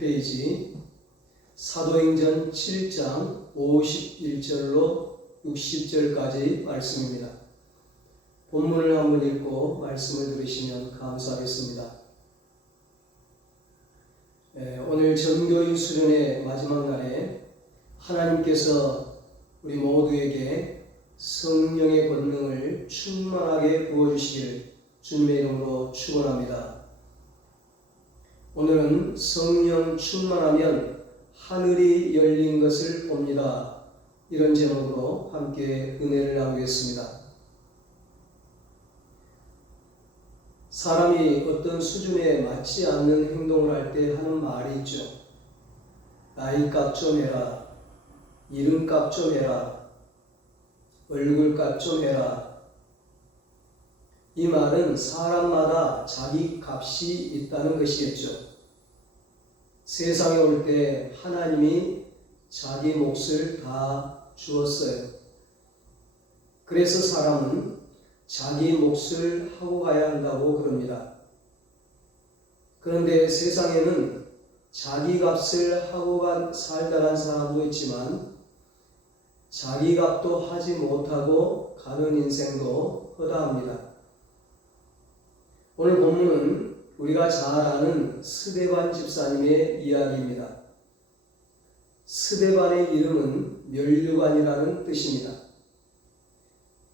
52페이지 사도행전 7장 51절로 60절까지 말씀입니다. 본문을 한번 읽고 말씀을 들으시면 감사하겠습니다. 오늘 전교인 수련의 마지막 날에 하나님께서 우리 모두에게 성령의 권능을 충만하게 부어주시기를 주님의 이름으로 축원합니다. 오늘은 성령 충만하면 하늘이 열린 것을 봅니다. 이런 제목으로 함께 은혜를 나누겠습니다. 사람이 어떤 수준에 맞지 않는 행동을 할 때 하는 말이 있죠. 나이값 좀 해라, 이름값 좀 해라, 얼굴값 좀 해라. 이 말은 사람마다 자기 값이 있다는 것이겠죠. 세상에 올 때 하나님이 자기 몫을 다 주었어요. 그래서 사람은 자기 몫을 하고 가야 한다고 그럽니다. 그런데 세상에는 자기 값을 하고 살다간 사람도 있지만 자기 값도 하지 못하고 가는 인생도 허다합니다. 오늘 본문은 우리가 잘 아는 스데반 집사님의 이야기입니다. 스데반의 이름은 면류관이라는 뜻입니다.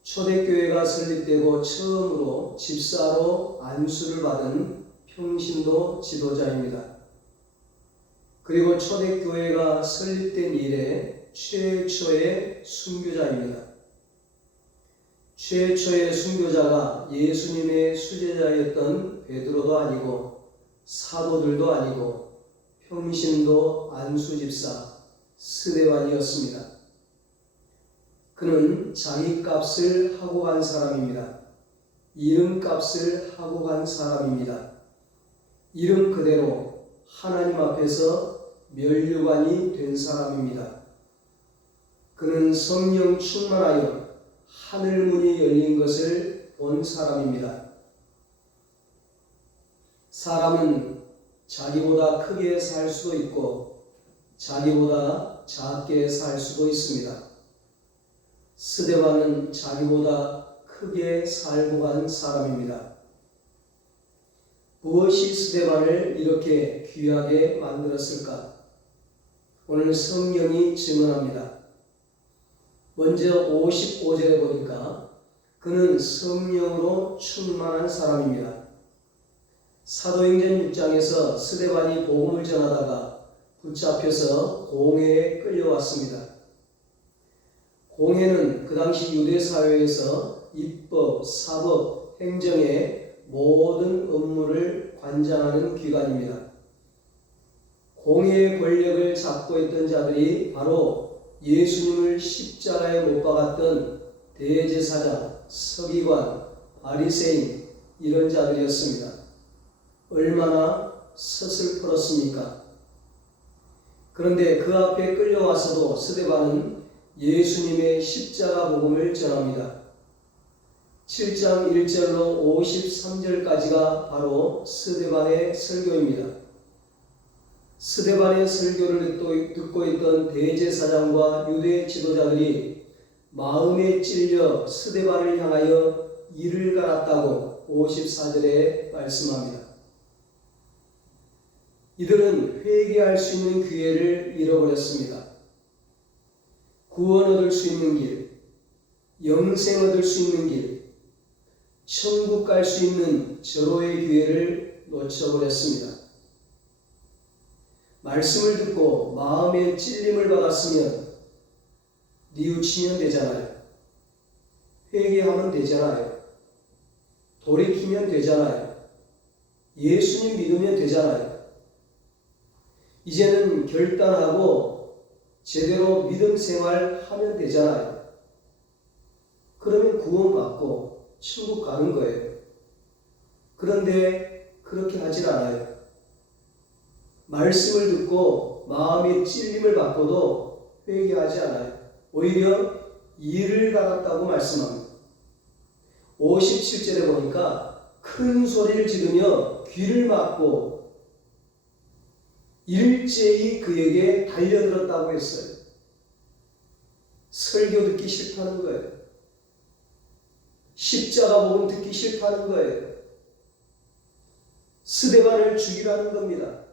초대교회가 설립되고 처음으로 집사로 안수를 받은 평신도 지도자입니다. 그리고 초대교회가 설립된 이래 최초의 순교자입니다. 최초의 순교자가 예수님의 수제자였던 베드로도 아니고 사도들도 아니고 평신도 안수집사 스데반이었습니다. 그는 자기 값을 하고 간 사람입니다. 이름값을 하고 간 사람입니다. 이름 그대로 하나님 앞에서 면류관이 된 사람입니다. 그는 성령 충만하여 하늘문이 열린 것을 본 사람입니다. 사람은 자기보다 크게 살 수도 있고 자기보다 작게 살 수도 있습니다. 스데반은 자기보다 크게 살고 간 사람입니다. 무엇이 스데반을 이렇게 귀하게 만들었을까? 오늘 성경이 증언합니다. 먼저 55절에 보니까 그는 성령으로 충만한 사람입니다. 사도행전 6장에서 스데반이 복음을 전하다가 붙잡혀서 공회에 끌려왔습니다. 공회는 그 당시 유대 사회에서 입법, 사법, 행정의 모든 업무를 관장하는 기관입니다. 공회의 권력을 잡고 있던 자들이 바로 예수님을 십자가에 못 박았던 대제사장, 서기관, 바리새인 이런 자들이었습니다. 얼마나 서슬퍼렇습니까? 그런데 그 앞에 끌려와서도 스데반은 예수님의 십자가 복음을 전합니다. 7장 1절로 53절까지가 바로 스데반의 설교입니다. 스데반의 설교를 듣고 있던 대제사장과 유대 지도자들이 마음에 찔려 스데반을 향하여 이를 갈았다고 54절에 말씀합니다. 이들은 회개할 수 있는 기회를 잃어버렸습니다. 구원 얻을 수 있는 길, 영생 얻을 수 있는 길, 천국 갈 수 있는 절호의 기회를 놓쳐버렸습니다. 말씀을 듣고 마음에 찔림을 받았으면 뉘우치면 되잖아요. 회개하면 되잖아요. 돌이키면 되잖아요. 예수님 믿으면 되잖아요. 이제는 결단하고 제대로 믿음 생활하면 되잖아요. 그러면 구원받고 천국 가는 거예요. 그런데 그렇게 하질 않아요. 말씀을 듣고 마음의 찔림을 받고도 회개하지 않아요. 오히려 이를 갈았다고 말씀합니다. 57절에 보니까 큰 소리를 지르며 귀를 막고 일제히 그에게 달려들었다고 했어요. 설교 듣기 싫다는 거예요. 십자가 복음 듣기 싫다는 거예요. 스데반을 죽이라는 겁니다.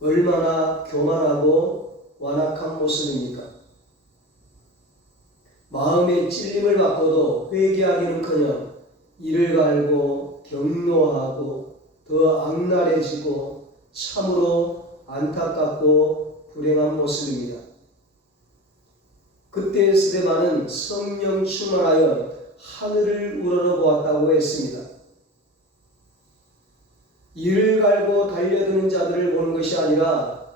얼마나 교만하고 완악한 모습입니까? 마음의 찔림을 받고도 회개하기는커녕 이를 갈고 경노하고 더 악랄해지고 참으로 안타깝고 불행한 모습입니다. 그때 스데반은 성령 충만하여 하늘을 우러러보았다고 했습니다. 이를 갈고 달려드는 자들을 보는 것이 아니라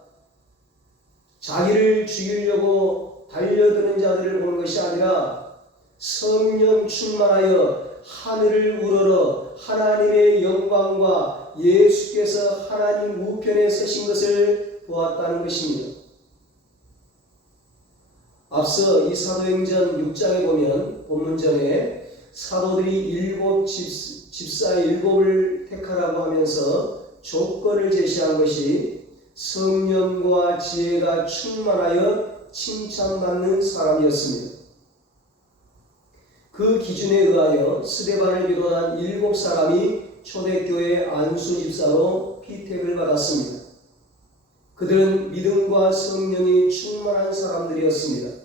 자기를 죽이려고 달려드는 자들을 보는 것이 아니라 성령 충만하여 하늘을 우러러 하나님의 영광과 예수께서 하나님 우편에 서신 것을 보았다는 것입니다. 앞서 이 사도행전 6장에 보면 본문전에 사도들이 집사 일곱을 택하라고 하면서 조건을 제시한 것이 성령과 지혜가 충만하여 칭찬받는 사람이었습니다. 그 기준에 의하여 스데반을 비롯한 7사람이 초대교회 안수집사로 피택을 받았습니다. 그들은 믿음과 성령이 충만한 사람들이었습니다.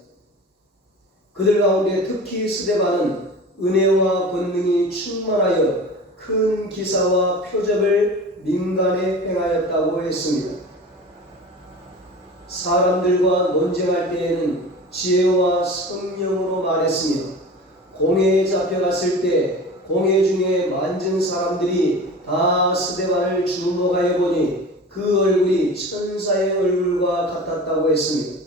그들 가운데 특히 스데반은 은혜와 권능이 충만하여 큰 기사와 표적을 민간에 행하였다고 했습니다. 사람들과 논쟁할 때에는 지혜와 성령으로 말했으며 공회에 잡혀갔을 때 공회 중에 만진 사람들이 다 스데반을 주목하여 보니 그 얼굴이 천사의 얼굴과 같았다고 했습니다.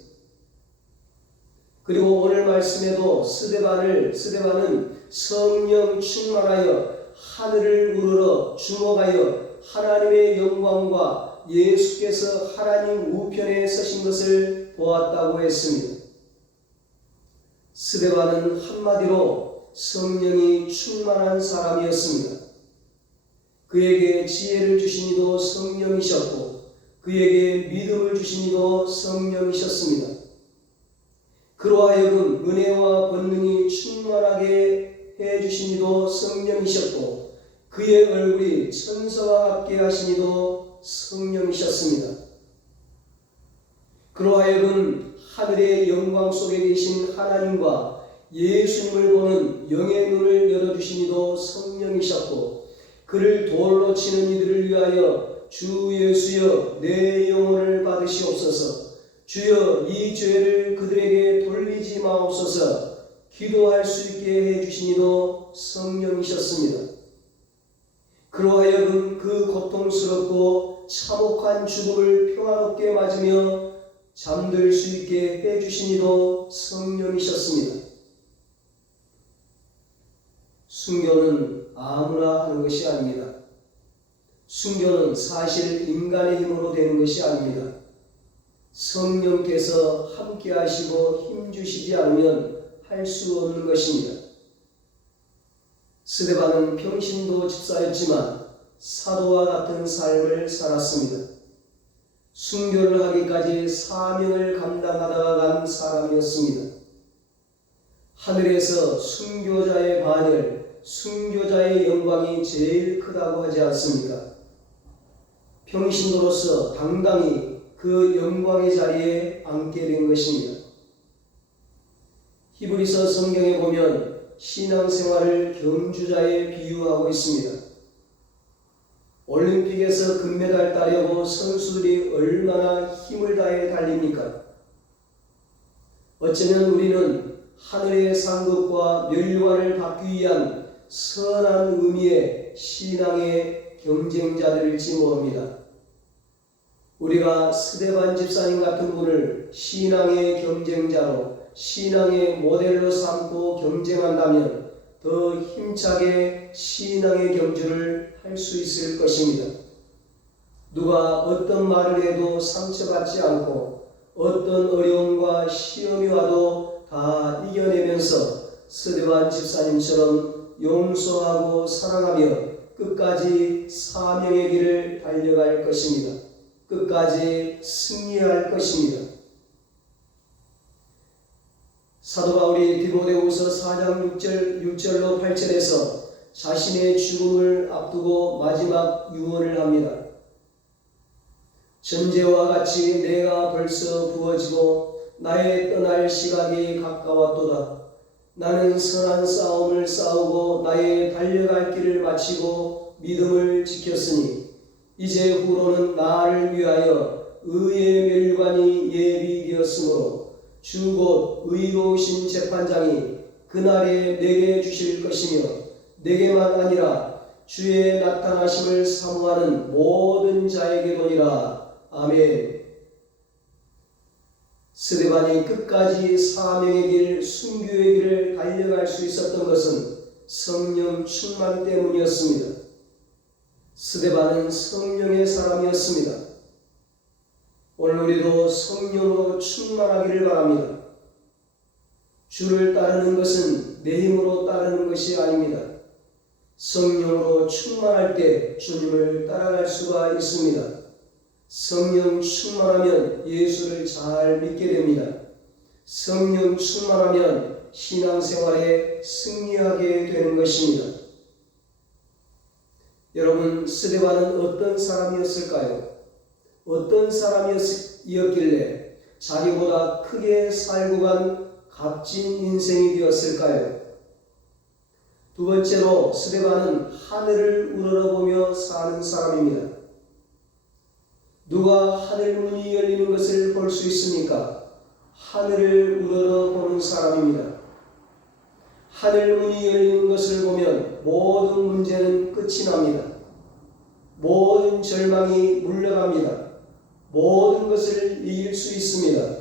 그리고 오늘 말씀에도 스데반은 성령 충만하여 하늘을 우러러 주목하여 하나님의 영광과 예수께서 하나님 우편에 서신 것을 보았다고 했습니다. 스데반은 한마디로 성령이 충만한 사람이었습니다. 그에게 지혜를 주신 이도 성령이셨고 그에게 믿음을 주신 이도 성령이셨습니다. 그로 하여금 은혜와 권능이 충만하게 해주신 이도 성령이셨고 그의 얼굴이 천사와 함께 하신 이도 성령이셨습니다. 그로 하여금 하늘의 영광 속에 계신 하나님과 예수님을 보는 영의 눈을 열어주신 이도 성령이셨고 그를 돌로 치는 이들을 위하여 주 예수여 내 영혼을 받으시옵소서 주여 이 죄를 그들에게 돌리지 마옵소서 기도할 수 있게 해주신 이도 성령이셨습니다. 그로 하여금 그 고통스럽고 참혹한 죽음을 평화롭게 맞으며 잠들 수 있게 해주신 이도 성령이셨습니다. 순교는 아무나 하는 것이 아닙니다. 순교는 사실 인간의 힘으로 되는 것이 아닙니다. 성령께서 함께 하시고 힘주시지 않으면 할 수 없는 것입니다. 스데반은 평신도 집사였지만 사도와 같은 삶을 살았습니다. 순교를 하기까지 사명을 감당하다가 간 사람이었습니다. 하늘에서 순교자의 반열, 순교자의 영광이 제일 크다고 하지 않습니까? 평신도로서 당당히 그 영광의 자리에 앉게 된 것입니다. 히브리서 성경에 보면 신앙생활을 경주자에 비유하고 있습니다. 올림픽에서 금메달 따려고 선수들이 얼마나 힘을 다해 달립니까? 어쩌면 우리는 하늘의 상급과 멸류관을 받기 위한 선한 의미의 신앙의 경쟁자들일지 모릅니다. 우리가 스데반 집사님 같은 분을 신앙의 경쟁자로 신앙의 모델로 삼고 경쟁한다면 더 힘차게 신앙의 경주를 할 수 있을 것입니다. 누가 어떤 말을 해도 상처받지 않고 어떤 어려움과 시험이 와도 다 이겨내면서 스데반 집사님처럼 용서하고 사랑하며 끝까지 사명의 길을 달려갈 것입니다. 끝까지 승리할 것입니다. 사도 바울이 디모데후서 4장 6절로 8절에서 자신의 죽음을 앞두고 마지막 유언을 합니다. 전제와 같이 내가 벌써 부어지고 나의 떠날 시각이 가까웠도다. 나는 선한 싸움을 싸우고 나의 달려갈 길을 마치고 믿음을 지켰으니 이제 후로는 나를 위하여 의의 멸관이 예비되었으므로 주 곧 의로우신 재판장이 그날에 내게 주실 것이며 내게만 아니라 주의 나타나심을 사모하는 모든 자에게도니라. 아멘. 스데반이 끝까지 사명의 길, 순교의 길을 달려갈 수 있었던 것은 성령 충만 때문이었습니다. 스데반은 성령의 사람이었습니다. 오늘 우리도 성령으로 충만하기를 바랍니다. 주를 따르는 것은 내 힘으로 따르는 것이 아닙니다. 성령으로 충만할 때 주님을 따라갈 수가 있습니다. 성령 충만하면 예수를 잘 믿게 됩니다. 성령 충만하면 신앙생활에 승리하게 되는 것입니다. 여러분, 스데반은 어떤 사람이었을까요? 어떤 사람이었길래 자기보다 크게 살고 간 값진 인생이 되었을까요? 두 번째로 스데반은 하늘을 우러러보며 사는 사람입니다. 누가 하늘 문이 열리는 것을 볼 수 있습니까? 하늘을 우러러보는 사람입니다. 하늘 문이 열리는 것을 보면 모든 문제는 끝이 납니다. 모든 절망이 물러갑니다. 모든 것을 이길 수 있습니다.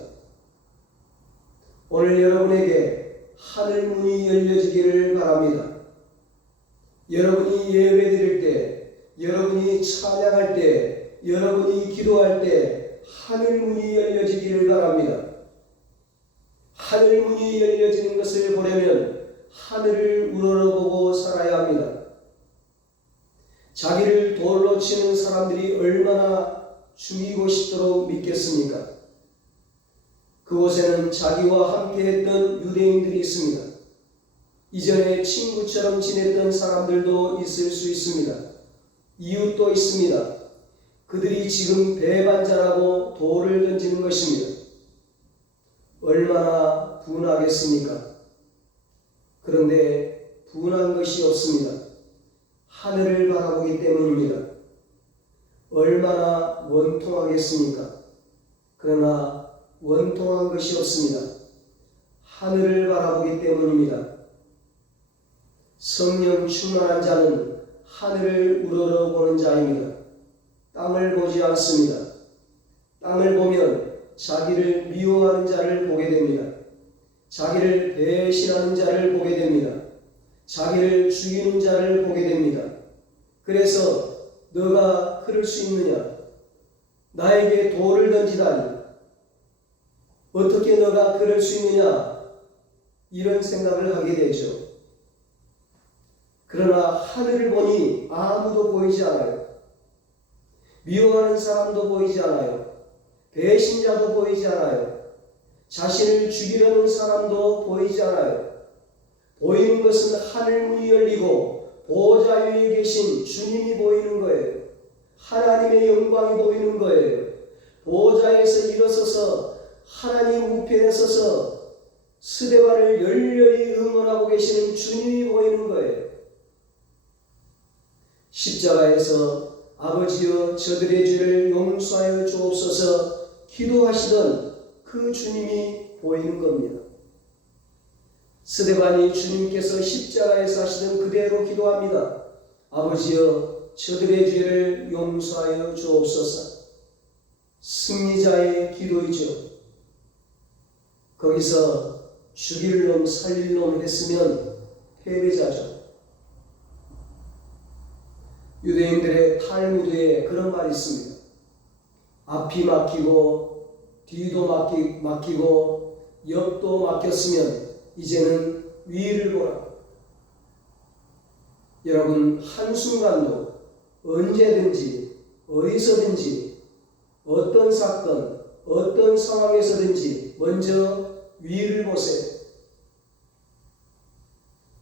오늘 여러분에게 하늘 문이 열려지기를 바랍니다. 여러분이 예배드릴 때, 여러분이 찬양할 때, 여러분이 기도할 때 하늘 문이 열려지기를 바랍니다. 하늘 문이 열려지는 것을 보려면 하늘을 우러러보고 살아야 합니다. 자기를 돌로 치는 사람들이 얼마나 죽이고 싶도록 믿겠습니까? 그곳에는 자기와 함께했던 유대인들이 있습니다. 이전에 친구처럼 지냈던 사람들도 있을 수 있습니다. 이웃도 있습니다. 그들이 지금 배반자라고 돌을 던지는 것입니다. 얼마나 분하겠습니까? 그런데 분한 것이 없습니다. 하늘을 바라보기 때문입니다. 얼마나 원통하겠습니까? 그러나 원통한 것이 없습니다. 하늘을 바라보기 때문입니다. 성령 충만한 자는 하늘을 우러러보는 자입니다. 땅을 보지 않습니다. 땅을 보면 자기를 미워하는 자를 보게 됩니다. 자기를 배신하는 자를 보게 됩니다. 자기를 죽이는 자를 보게 됩니다. 그래서 너가 그럴 수 있느냐? 나에게 돌을 던지다니. 어떻게 너가 그럴 수 있느냐? 이런 생각을 하게 되죠. 그러나 하늘을 보니 아무도 보이지 않아요. 미워하는 사람도 보이지 않아요. 배신자도 보이지 않아요. 자신을 죽이려는 사람도 보이지 않아요. 보이는 것은 하늘 문이 열리고 보좌 위에 계신 주님이 보이는 거예요. 하나님의 영광이 보이는 거예요. 보좌에서 일어서서 하나님 우편에 서서 스데반을 열렬히 응원하고 계시는 주님이 보이는 거예요. 십자가에서 아버지여 저들의 죄를 용서하여 주옵소서 기도하시던 그 주님이 보이는 겁니다. 스데반이 주님께서 십자가에서 하시던 그대로 기도합니다. 아버지여 저들의 죄를 용서하여 주옵소서. 승리자의 기도이죠. 거기서 죽일 놈 살릴 놈 했으면 패배자죠. 유대인들의 탈무드에 그런 말이 있습니다. 앞이 막히고 뒤도 막히고 옆도 막혔으면 이제는 위를 보라. 여러분, 한순간도 언제든지 어디서든지 어떤 사건, 어떤 상황에서든지 먼저 위를 보세요.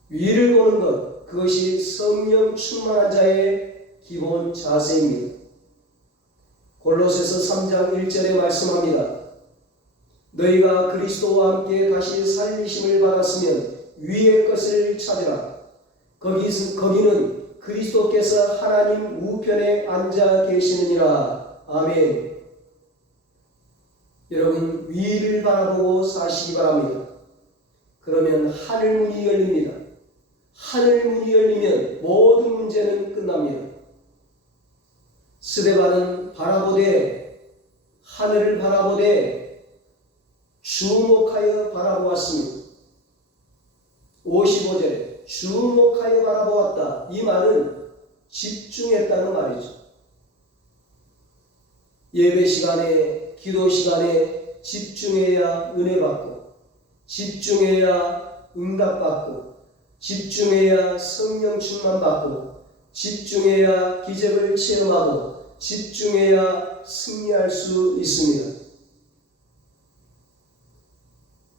위를 보는 것, 그것이 성령 충만한 자의 기본 자세입니다. 골로새서 3장 1절에 말씀합니다. 너희가 그리스도와 함께 다시 살리심을 받았으면 위의 것을 찾으라. 거기는 그리스도께서 하나님 우편에 앉아 계시느니라. 아멘. 여러분, 위를 바라보고 사시기 바랍니다. 그러면 하늘 문이 열립니다. 하늘 문이 열리면 모든 문제는 끝납니다. 스데반은 하늘을 바라보되 주목하여 바라보았습니다. 55절에 주목하여 바라보았다. 이 말은 집중했다는 말이죠. 예배 시간에, 기도 시간에 집중해야 은혜 받고, 집중해야 응답 받고, 집중해야 성령 충만 받고, 집중해야 기적을 체험하고, 집중해야 승리할 수 있습니다.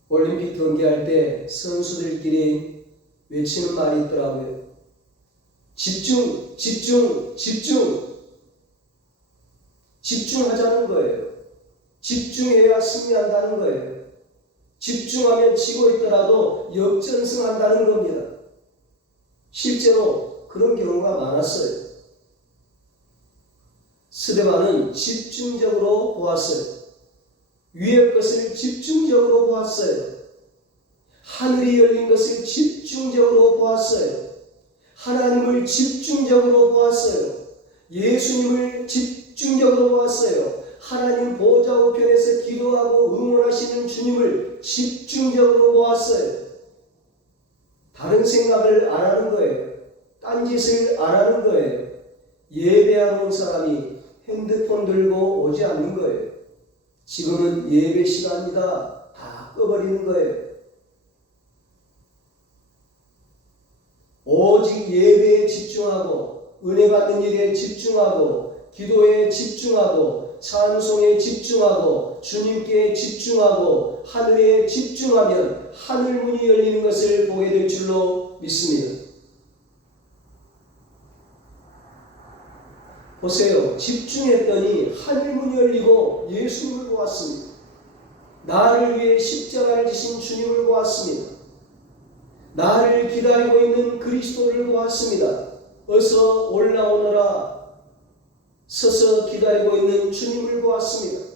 올림픽 경기할 때 선수들끼리 외치는 말이 있더라고요. 집중, 집중, 집중. 집중하자는 거예요. 집중해야 승리한다는 거예요. 집중하면 지고 있더라도 역전승한다는 겁니다. 실제로 그런 경우가 많았어요. 스데반은 집중적으로 보았어요. 위의 것을 집중적으로 보았어요. 하늘이 열린 것을 집중적으로 보았어요. 하나님을 집중적으로 보았어요. 예수님을 집중적으로 보았어요. 하나님 보좌 우편에서 기도하고 응원하시는 주님을 집중적으로 보았어요. 다른 생각을 안 하는 거예요. 딴짓을 안 하는 거예요. 예배하러 온 사람이 핸드폰 들고 오지 않는 거예요. 지금은 예배 시간이다. 다 꺼버리는 거예요. 오직 예배에 집중하고, 은혜 받는 일에 집중하고, 기도에 집중하고, 찬송에 집중하고, 주님께 집중하고, 하늘에 집중하면 하늘 문이 열리는 것을 보게 될 줄로 믿습니다. 보세요. 집중했더니 하늘 문이 열리고 예수님을 보았습니다. 나를 위해 십자가를 지신 주님을 보았습니다. 나를 기다리고 있는 그리스도를 보았습니다. 어서 올라오너라. 서서 기다리고 있는 주님을 보았습니다.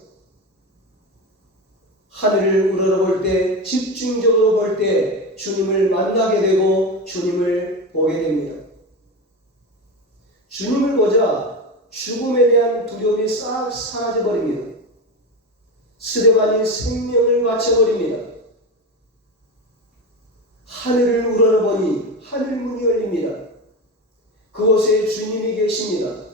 하늘을 우러러볼 때, 집중적으로 볼 때 주님을 만나게 되고 주님을 보게 됩니다. 주님을 보자 죽음에 대한 두려움이 싹 사라져버립니다. 스데반이 생명을 바쳐버립니다. 하늘을 우러러보니 하늘 문이 열립니다. 그곳에 주님이 계십니다.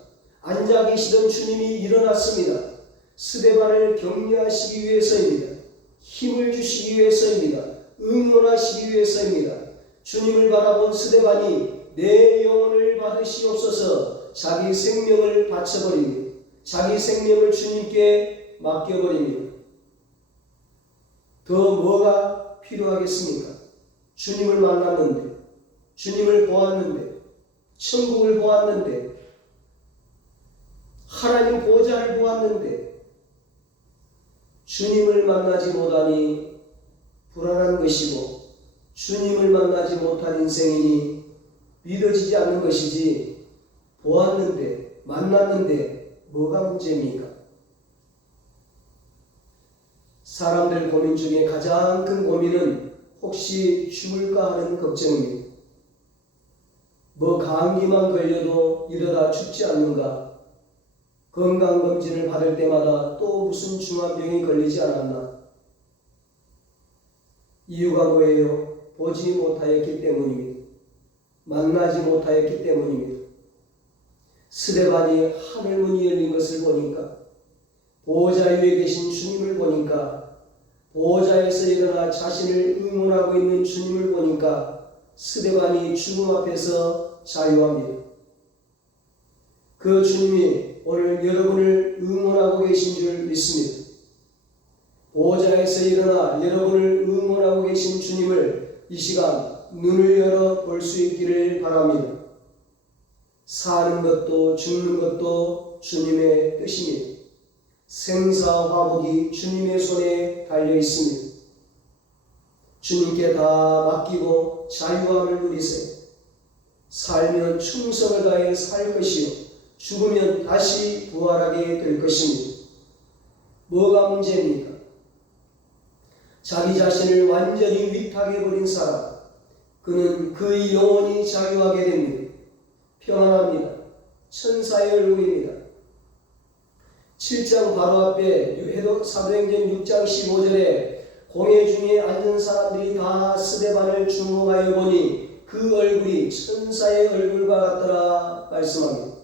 앉아 계시던 주님이 일어났습니다. 스데반을 격려하시기 위해서입니다. 힘을 주시기 위해서입니다. 응원하시기 위해서입니다. 주님을 바라본 스데반이 내 영혼을 받으시옵소서 자기 생명을 바쳐버립니다. 자기 생명을 주님께 맡겨버립니다. 더 뭐가 필요하겠습니까? 주님을 만났는데, 주님을 보았는데, 천국을 보았는데, 하나님 보좌를 보았는데 주님을 만나지 못하니 불안한 것이고, 주님을 만나지 못한 인생이니 믿어지지 않는 것이지, 보았는데, 만났는데 뭐가 문제입니까? 사람들 고민 중에 가장 큰 고민은 혹시 죽을까 하는 걱정입니다. 뭐 감기만 걸려도 이러다 죽지 않는가? 건강검진을 받을 때마다 또 무슨 중환병이 걸리지 않았나? 이유가 뭐예요? 보지 못하였기 때문입니다. 만나지 못하였기 때문입니다. 스데반이 하늘 문이 열린 것을 보니까, 보호자 위에 계신 주님을 보니까, 보호자에서 일어나 자신을 응원하고 있는 주님을 보니까 스데반이 죽음 앞에서 자유합니다. 그 주님이 오늘 여러분을 응원하고 계신 줄 믿습니다. 보좌에서 일어나 여러분을 응원하고 계신 주님을 이 시간 눈을 열어 볼 수 있기를 바랍니다. 사는 것도 죽는 것도 주님의 뜻입니다. 생사화복이 주님의 손에 달려 있습니다. 주님께 다 맡기고 자유함을 누리세요. 살면 충성을 다해 살 것이요 죽으면 다시 부활하게 될 것입니다. 뭐가 문제입니까? 자기 자신을 완전히 위탁해버린 사람, 그는 그의 영혼이 자유하게 됩니다. 평안합니다. 천사의 얼굴입니다. 7장 바로 앞에 사도행전 6장 15절에 공회 중에 앉은 사람들이 다 스데반을 주목하여 보니 그 얼굴이 천사의 얼굴과 같더라 말씀합니다.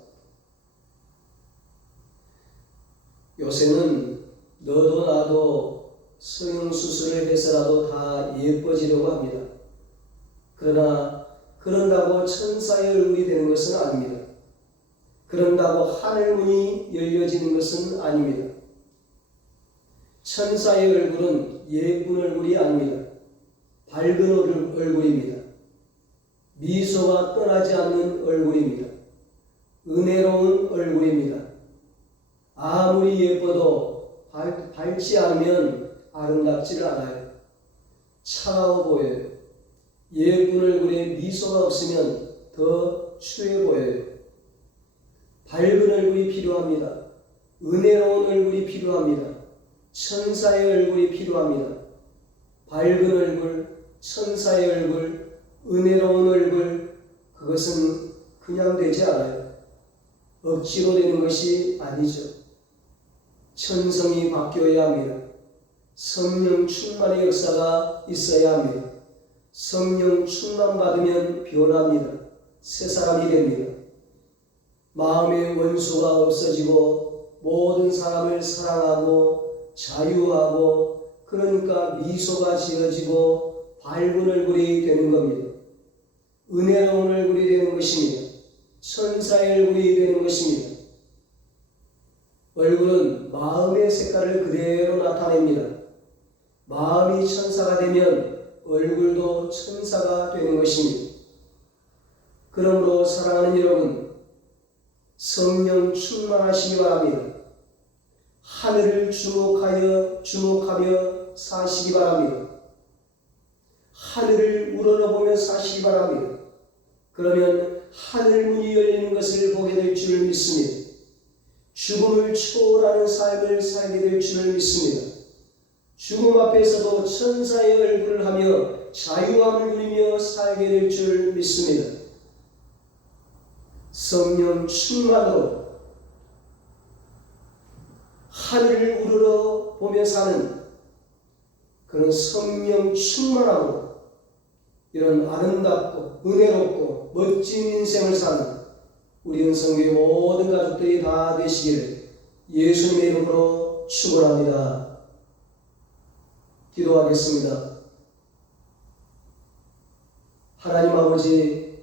요새는 너도 나도 성형수술을 해서라도 다 예뻐지려고 합니다. 그러나 그런다고 천사의 얼굴이 되는 것은 아닙니다. 그런다고 하늘문이 열려지는 것은 아닙니다. 천사의 얼굴은 예쁜 얼굴이 아닙니다. 밝은 얼굴입니다. 미소가 떠나지 않는 얼굴입니다. 은혜로운 얼굴입니다. 아무리 예뻐도 밝지 않으면 아름답지를 않아요. 차가워 보여요. 예쁜 얼굴에 미소가 없으면 더 추해 보여요. 밝은 얼굴이 필요합니다. 은혜로운 얼굴이 필요합니다. 천사의 얼굴이 필요합니다. 밝은 얼굴, 천사의 얼굴, 은혜로운 얼굴, 그것은 그냥 되지 않아요. 억지로 되는 것이 아니죠. 천성이 바뀌어야 합니다. 성령 충만의 역사가 있어야 합니다. 성령 충만 받으면 변합니다. 새 사람이 됩니다. 마음의 원수가 없어지고 모든 사람을 사랑하고 자유하고 그러니까 미소가 지어지고 밝은 얼굴이 되는 겁니다. 은혜로운 얼굴이 되는 것입니다. 천사의 얼굴이 되는 것입니다. 얼굴은 마음의 색깔을 그대로 나타냅니다. 마음이 천사가 되면 얼굴도 천사가 되는 것입니다. 그러므로 사랑하는 여러분, 성령 충만하시기 바랍니다. 하늘을 주목하며 사시기 바랍니다. 하늘을 우러러보며 사시기 바랍니다. 그러면 하늘 문이 열리는 것을 보게 될 줄 믿습니다. 죽음을 초월하는 삶을 살게 될 줄 믿습니다. 죽음 앞에서도 천사의 얼굴을 하며 자유함을 누리며 살게 될 줄 믿습니다. 성령 충만으로 하늘을 우러러 보며 사는 그런 성령 충만함으로 이런 아름답고 은혜롭고 멋진 인생을 사는 우리 은성교회 모든 가족들이 다 되시기를 예수님의 이름으로 축원합니다. 기도하겠습니다. 하나님 아버지,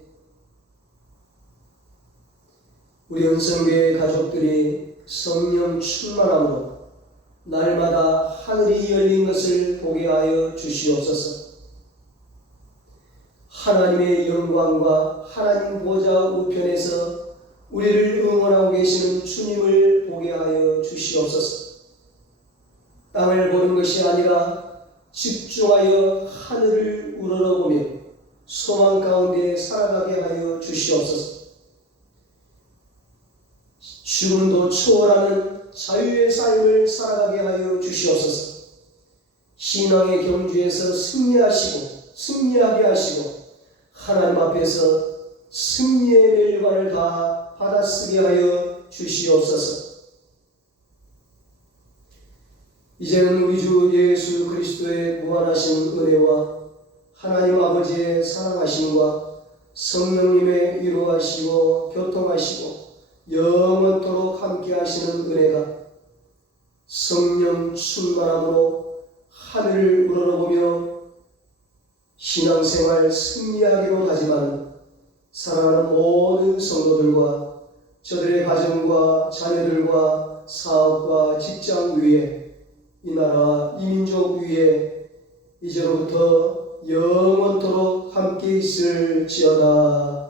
우리 은성교회 가족들이 성령 충만함으로 날마다 하늘이 열린 것을 보게 하여 주시옵소서. 하나님의 영광과 하나님 보좌 우편에서 우리를 응원하고 계시는 주님을 보게 하여 주시옵소서. 땅을 보는 것이 아니라 집중하여 하늘을 우러러보며 소망 가운데 살아가게 하여 주시옵소서. 죽음도 초월하는 자유의 삶을 살아가게 하여 주시옵소서. 신앙의 경주에서 승리하게 하시고 하나님 앞에서 승리의 멸관을 다 받아쓰게 하여 주시옵소서. 이제는 우리 주 예수 그리스도의 무한하신 은혜와 하나님 아버지의 사랑하심과 성령님의 위로하시고 교통하시고 영원토록 함께 하시는 은혜가 성령 충만함으로 하늘을 우러러보며 신앙생활 승리하기로 하지만 사랑하는 모든 성도들과 저들의 가정과 자녀들과 사업과 직장 위에 이 나라 이 민족 위에 이제로부터 영원토록 함께 있을지어다.